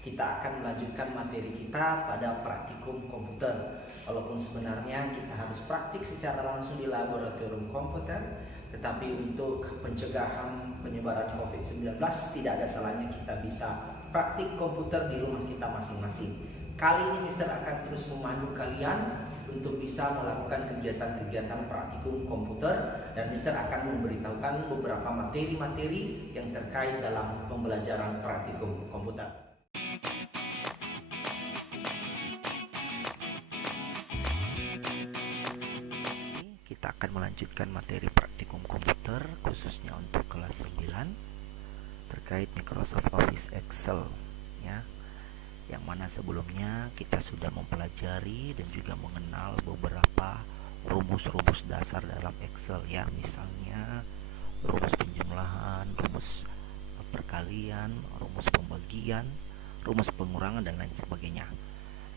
kita akan melanjutkan materi kita pada praktikum komputer. Walaupun sebenarnya kita harus praktik secara langsung di laboratorium komputer, tetapi untuk pencegahan penyebaran COVID-19 tidak ada salahnya kita bisa praktik komputer di rumah kita masing-masing. Kali ini Mister akan terus memandu kalian untuk bisa melakukan kegiatan-kegiatan praktikum komputer, dan Mister akan memberitahukan beberapa materi-materi yang terkait dalam pembelajaran praktikum komputer. Kita akan melanjutkan materi praktikum komputer khususnya untuk kelas 9 terkait Microsoft Office Excel ya. Yang mana sebelumnya kita sudah mempelajari dan juga mengenal beberapa rumus-rumus dasar dalam Excel ya, misalnya rumus penjumlahan, rumus perkalian, rumus pembagian, rumus pengurangan, dan lain sebagainya.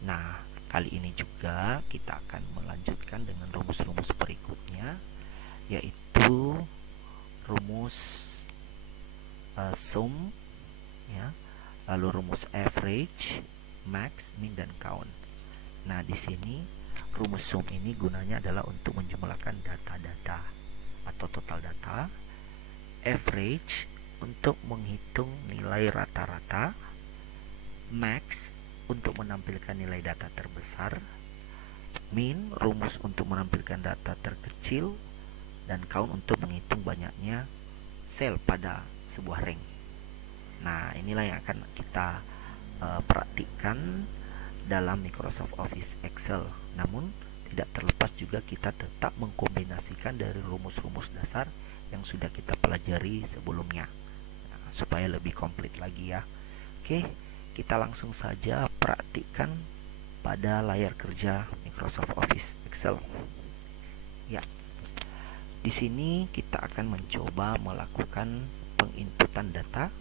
Nah, kali ini juga kita akan melanjutkan dengan rumus-rumus berikutnya, yaitu rumus sum ya, lalu rumus average, max, min, dan count. Nah, di sini rumus sum ini gunanya adalah untuk menjumlahkan data-data atau total data, average untuk menghitung nilai rata-rata, max untuk menampilkan nilai data terbesar, min rumus untuk menampilkan data terkecil, dan count untuk menghitung banyaknya sel pada sebuah rank. Nah, inilah yang akan kita praktikkan dalam Microsoft Office Excel. Namun tidak terlepas juga kita tetap mengkombinasikan dari rumus-rumus dasar yang sudah kita pelajari sebelumnya, nah, supaya lebih komplit lagi ya. Oke, kita langsung saja praktikkan pada layar kerja Microsoft Office Excel. Ya, di sini kita akan mencoba melakukan penginputan data.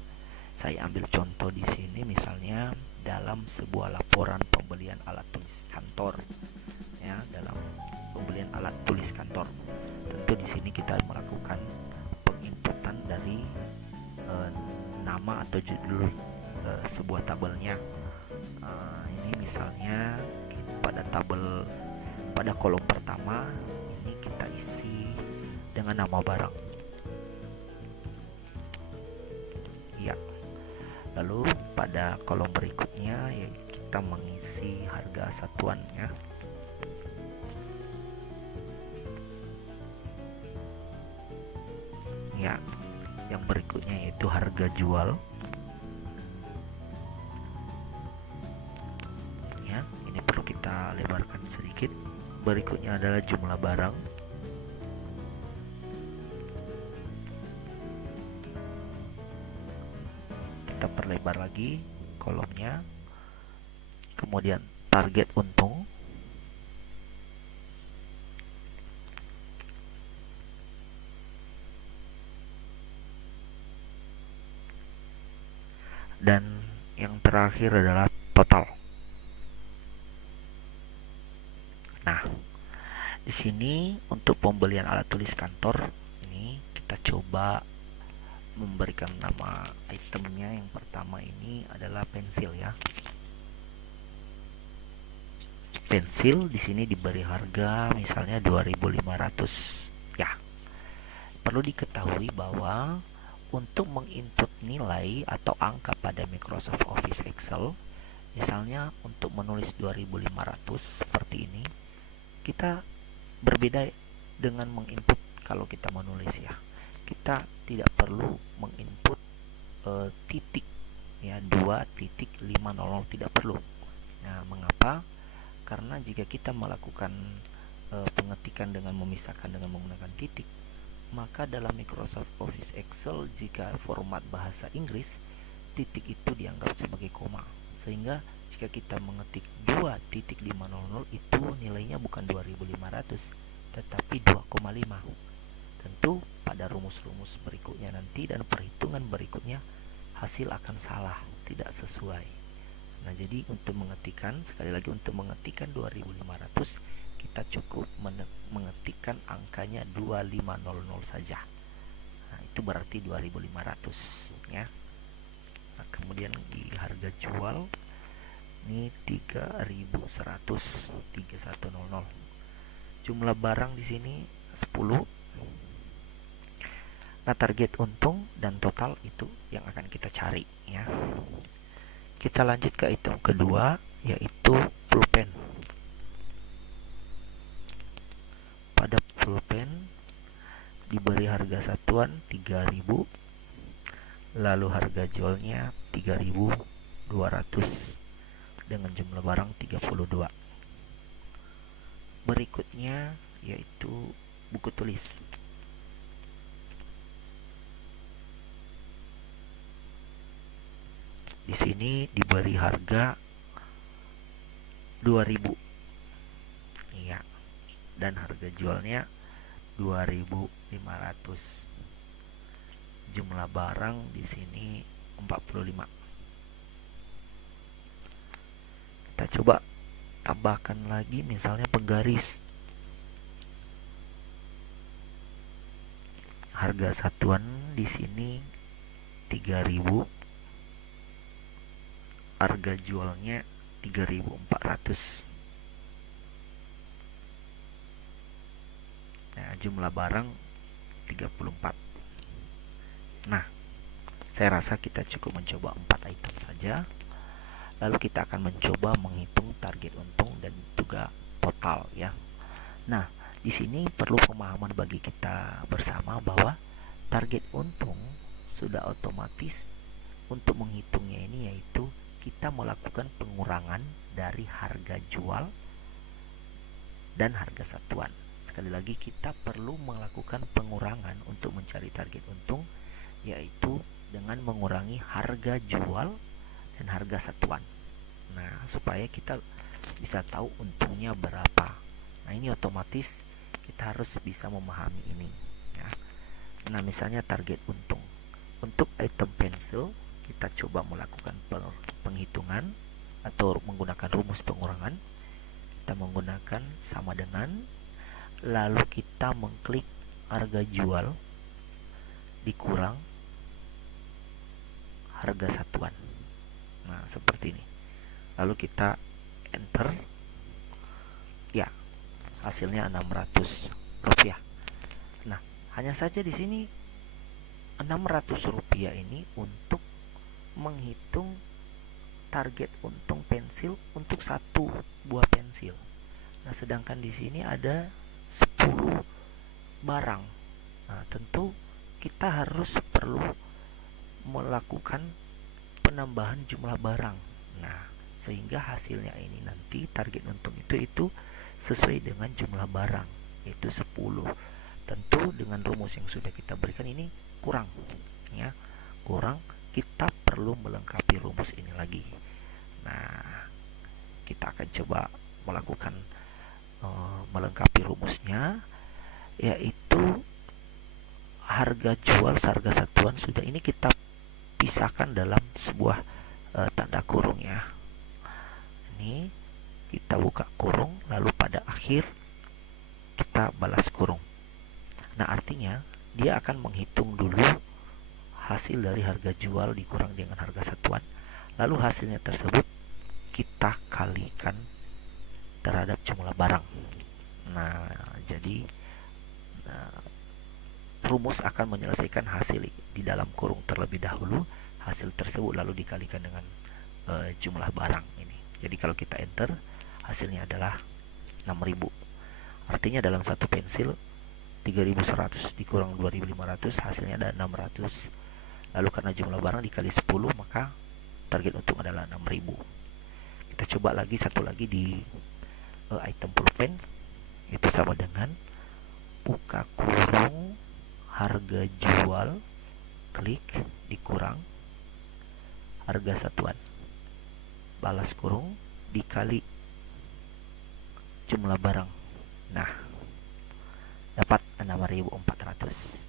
Saya ambil contoh di sini, misalnya dalam sebuah laporan pembelian alat tulis kantor, ya, dalam pembelian alat tulis kantor. Tentu di sini kita melakukan penginputan dari nama atau judul sebuah tabelnya. Ini misalnya pada pada kolom pertama ini kita isi dengan nama barang. Ya. Lalu pada kolom berikutnya ya kita mengisi harga satuannya. Ya, yang berikutnya yaitu harga jual. Ya, ini perlu kita lebarkan sedikit. Berikutnya adalah jumlah barang. Kita perlebar lagi kolomnya. Kemudian target untung. Dan yang terakhir adalah total. Nah, di sini untuk pembelian alat tulis kantor ini kita coba memberikan nama itemnya. Yang pertama ini adalah pensil ya. Pensil di sini diberi harga misalnya 2.500 ya. Perlu diketahui bahwa untuk menginput nilai atau angka pada Microsoft Office Excel, misalnya untuk menulis 2.500 seperti ini, kita berbeda dengan menginput kalau kita menulis ya. Kita tidak perlu menginput titik ya, 2.500 tidak perlu. Nah, mengapa? Karena jika kita melakukan pengetikan dengan memisahkan dengan menggunakan titik, maka dalam Microsoft Office Excel jika format bahasa Inggris, titik itu dianggap sebagai koma, sehingga jika kita mengetik 2.500 itu nilainya bukan 2.500 tetapi 2,5. Tentu pada rumus-rumus berikutnya nanti dan perhitungan berikutnya hasil akan salah, tidak sesuai. Nah, jadi untuk mengetikkan, sekali lagi untuk mengetikkan 2.500 kita cukup mengetikkan angkanya 2500 saja. Nah, itu berarti 2.500 ya. Nah, Kemudian di harga jual ini 3100. Jumlah barang di sini 10. Nah, target untung dan total itu yang akan kita cari ya. Kita lanjut ke item kedua, yaitu pulpen. Pada pulpen diberi harga satuan 3000, lalu harga jualnya 3200 dengan jumlah barang 32. Berikutnya yaitu buku tulis. Di sini diberi harga 2000 ya, dan harga jualnya 2500. Jumlah barang di sini 45. Kita coba tambahkan lagi misalnya penggaris. Harga satuan di sini 3000. Harga jualnya 3400. Nah, jumlah barang 34. Nah, saya rasa kita cukup mencoba 4 item saja. Lalu kita akan mencoba menghitung target untung dan juga total ya. Nah, di sini perlu pemahaman bagi kita bersama bahwa target untung sudah otomatis untuk menghitungnya ini, yaitu kita melakukan pengurangan dari harga jual dan harga satuan. Sekali lagi, kita perlu melakukan pengurangan untuk mencari target untung, yaitu dengan mengurangi harga jual dan harga satuan. Nah, supaya kita bisa tahu untungnya berapa. Nah, ini otomatis kita harus bisa memahami ini ya. Nah, misalnya target untung untuk item pensil, kita coba melakukan penghitungan atau menggunakan rumus pengurangan. Kita menggunakan sama dengan, lalu kita mengklik harga jual dikurang harga satuan. Nah, seperti ini. Lalu kita enter. Ya, hasilnya 600 rupiah. Nah, hanya saja di sini 600 rupiah ini untuk menghitung target untung pensil untuk satu buah pensil. Nah, sedangkan di sini ada 10 barang. Nah, tentu kita harus perlu melakukan penambahan jumlah barang. Nah, sehingga hasilnya ini nanti target untung itu sesuai dengan jumlah barang, yaitu 10. Tentu dengan rumus yang sudah kita berikan ini kurang ya. Kurang, kita perlu melengkapi rumus ini lagi. Nah, kita akan coba melakukan melengkapi rumusnya, yaitu harga jual harga satuan sudah ini kita pisahkan dalam sebuah tanda kurung ya. Ini kita buka kurung, lalu pada akhir kita balas kurung. Nah, artinya dia akan menghitung dulu hasil dari harga jual dikurang dengan harga satuan, lalu hasilnya tersebut kita kalikan terhadap jumlah barang. Nah, jadi rumus akan menyelesaikan hasil di dalam kurung terlebih dahulu. Hasil tersebut lalu dikalikan dengan jumlah barang ini. Jadi kalau kita enter, hasilnya adalah 6000. Artinya dalam satu pensil 3100 dikurang 2500, hasilnya ada 600. Lalu karena jumlah barang dikali 10, maka target untung adalah 6000. Kita coba lagi satu lagi di item pulpen. Itu sama dengan buka kurung harga jual, klik dikurang harga satuan, balas kurung dikali jumlah barang. Nah, dapat 6400.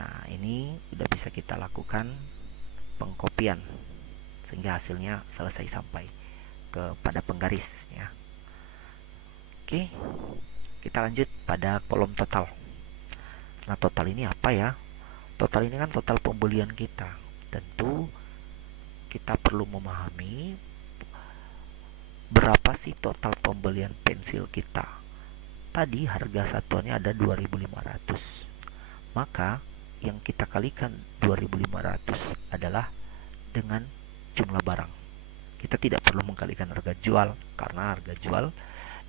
Nah, ini sudah bisa kita lakukan pengkopian sehingga hasilnya selesai sampai kepada penggaris ya. Oke, kita lanjut pada kolom total. Nah, total ini apa ya? Total ini kan total pembelian kita. Tentu kita perlu memahami berapa sih total pembelian pensil kita. Tadi harga satuannya ada 2.500. Maka yang kita kalikan 2.500 adalah dengan jumlah barang. Kita tidak perlu mengkalikan harga jual, karena harga jual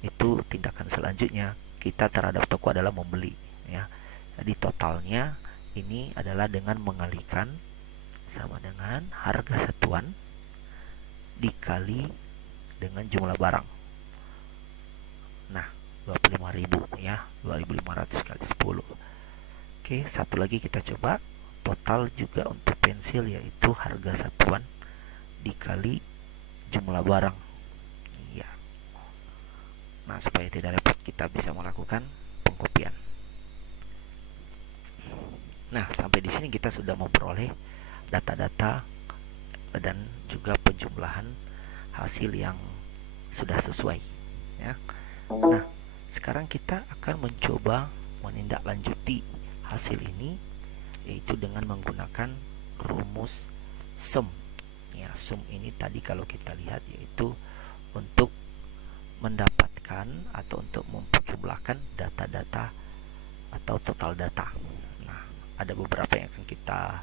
itu tindakan selanjutnya kita terhadap toko adalah membeli, ya. Jadi totalnya ini adalah dengan mengalikan sama dengan harga satuan dikali dengan jumlah barang. Nah, 25.000 ya, 2.500 kali 10. Oke, satu lagi kita coba total juga untuk pensil, yaitu harga satuan dikali jumlah barang. Iya. Nah, supaya tidak repot kita bisa melakukan pengkopian. Nah, sampai di sini kita sudah memperoleh data-data dan juga penjumlahan hasil yang sudah sesuai, ya. Nah, sekarang kita akan mencoba menindaklanjuti hasil ini, yaitu dengan menggunakan rumus sum. Ya, sum ini tadi kalau kita lihat yaitu untuk mendapatkan atau untuk memperjumlahkan data-data atau total data. Nah, ada beberapa yang akan kita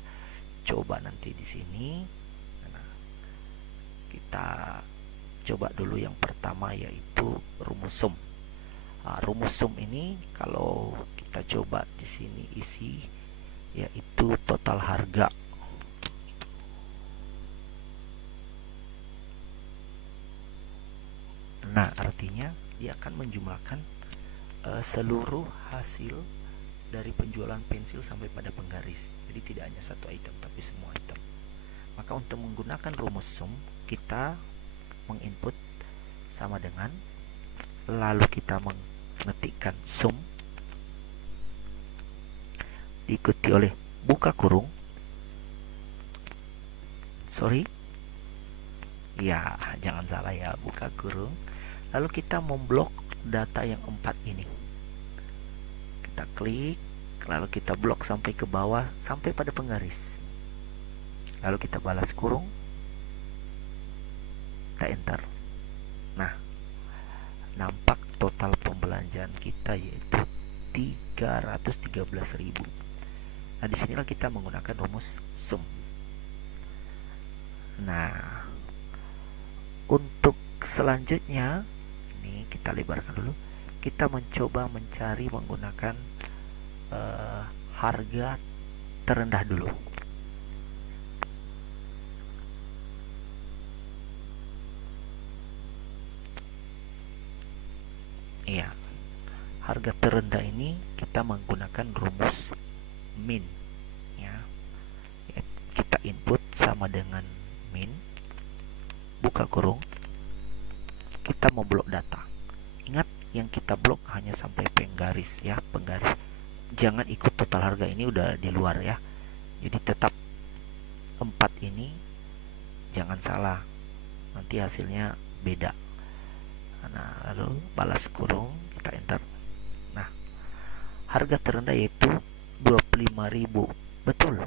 coba nanti di sini. Nah, kita coba dulu yang pertama, yaitu rumus sum. Rumus sum ini kalau kita coba di sini isi, yaitu total harga. Nah, artinya dia akan menjumlahkan seluruh hasil dari penjualan pensil sampai pada penggaris. Jadi tidak hanya satu item, tapi semua item. Maka untuk menggunakan rumus sum, kita menginput sama dengan, lalu kita mengetikkan sum diikuti oleh buka kurung. Ya, jangan salah ya, buka kurung. Lalu kita memblok data yang 4 ini. Kita klik, lalu kita blok sampai ke bawah, sampai pada penggaris. Lalu kita balas kurung, kita enter. Nah, nampak total pembelanjaan kita yaitu 313.000. Nah, disinilah kita menggunakan rumus sum. Nah, untuk selanjutnya ini kita lebarkan dulu. Kita mencoba mencari menggunakan harga terendah dulu. Iya, harga terendah ini kita menggunakan rumus min, ya. Kita input sama dengan min, buka kurung, kita memblok data. Ingat, yang kita blok hanya sampai penggaris, ya, penggaris. Jangan ikut total harga, ini udah di luar, ya. Jadi tetap 4 ini jangan salah, nanti hasilnya beda. Nah, lalu balas kurung, kita enter. Nah, harga terendah yaitu 25.000. Betul,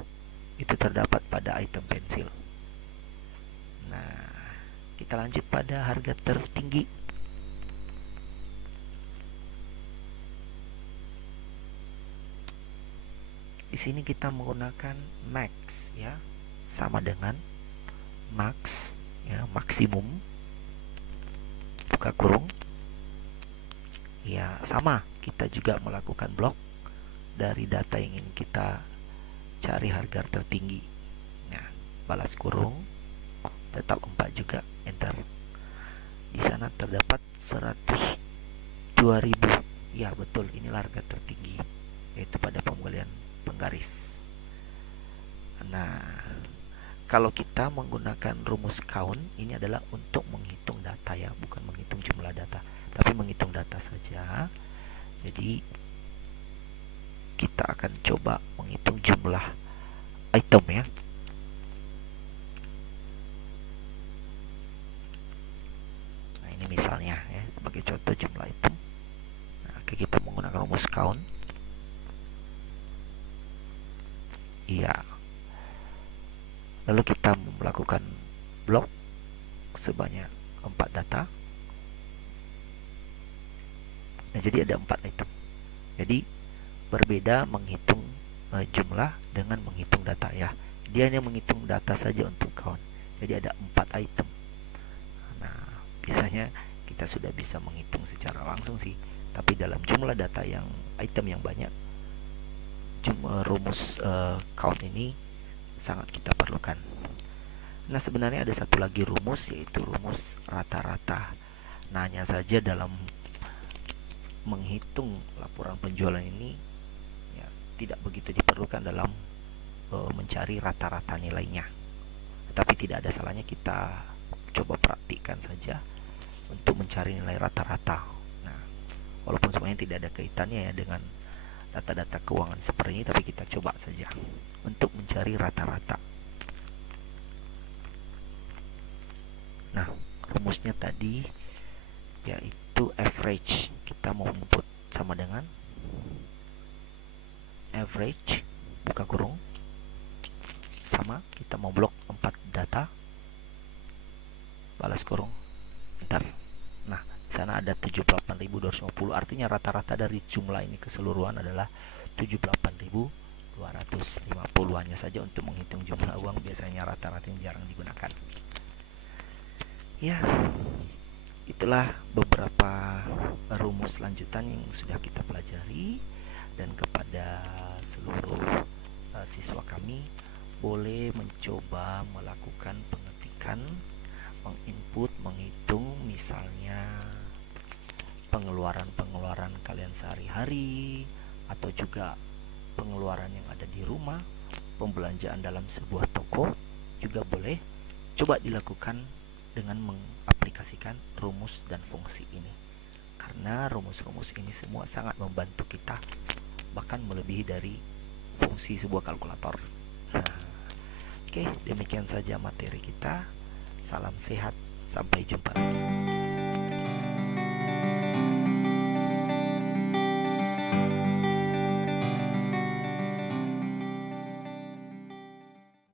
itu terdapat pada item pensil. Nah, kita lanjut pada harga tertinggi. Di sini kita menggunakan max, ya, sama dengan max, ya, maksimum, buka kurung. Ya, sama, kita juga melakukan blok dari data yang ingin kita cari harga tertinggi. Nah, balas kurung, tetap 4 juga, enter. Di sana terdapat 102.000. Ya, betul, inilah harga tertinggi, yaitu pada pembelian penggaris. Nah, kalau kita menggunakan rumus count, ini adalah untuk menghitung data, ya, bukan menghitung jumlah data, tapi menghitung data saja. Jadi kita akan coba menghitung jumlah item, ya. Nah, ini misalnya, ya, sebagai contoh jumlah item. Nah, kita menggunakan rumus count. Iya. Lalu kita melakukan blok sebanyak 4 data. Nah, jadi ada 4 item. Jadi berbeda menghitung jumlah dengan menghitung data ya. Dia hanya menghitung data saja untuk count. Jadi ada 4 item. Nah, biasanya kita sudah bisa menghitung secara langsung sih. Tapi dalam jumlah data yang item yang banyak, rumus count ini sangat kita perlukan. Nah, sebenarnya ada satu lagi rumus, yaitu rumus rata-rata. Nah, hanya saja dalam menghitung laporan penjualan ini ya, tidak begitu diperlukan dalam mencari rata-rata nilainya. Tetapi tidak ada salahnya kita coba praktikkan saja untuk mencari nilai rata-rata. Nah, walaupun sebenarnya tidak ada kaitannya ya dengan data-data keuangan seperti ini, tapi kita coba saja untuk mencari rata-rata. Nah, rumusnya tadi yaitu average. Kita mau input sama dengan average buka kurung sama kita mau blok 4 data balas kurung enter. Nah, di sana ada 78.250, artinya rata-rata dari jumlah ini keseluruhan adalah 78.250. Hanya saja untuk menghitung jumlah uang biasanya rata-rata yang jarang digunakan. Ya, itulah beberapa rumus lanjutan yang sudah kita pelajari, dan kepada seluruh siswa kami boleh mencoba melakukan pengetikan, menginput, menghitung misalnya pengeluaran kalian sehari-hari, atau juga pengeluaran yang ada di rumah, pembelanjaan dalam sebuah toko juga boleh coba dilakukan dengan mengaplikasikan rumus dan fungsi ini, karena rumus-rumus ini semua sangat membantu kita, bahkan melebihi dari fungsi sebuah kalkulator. Oke, demikian saja materi kita. Salam sehat, sampai jumpa lagi.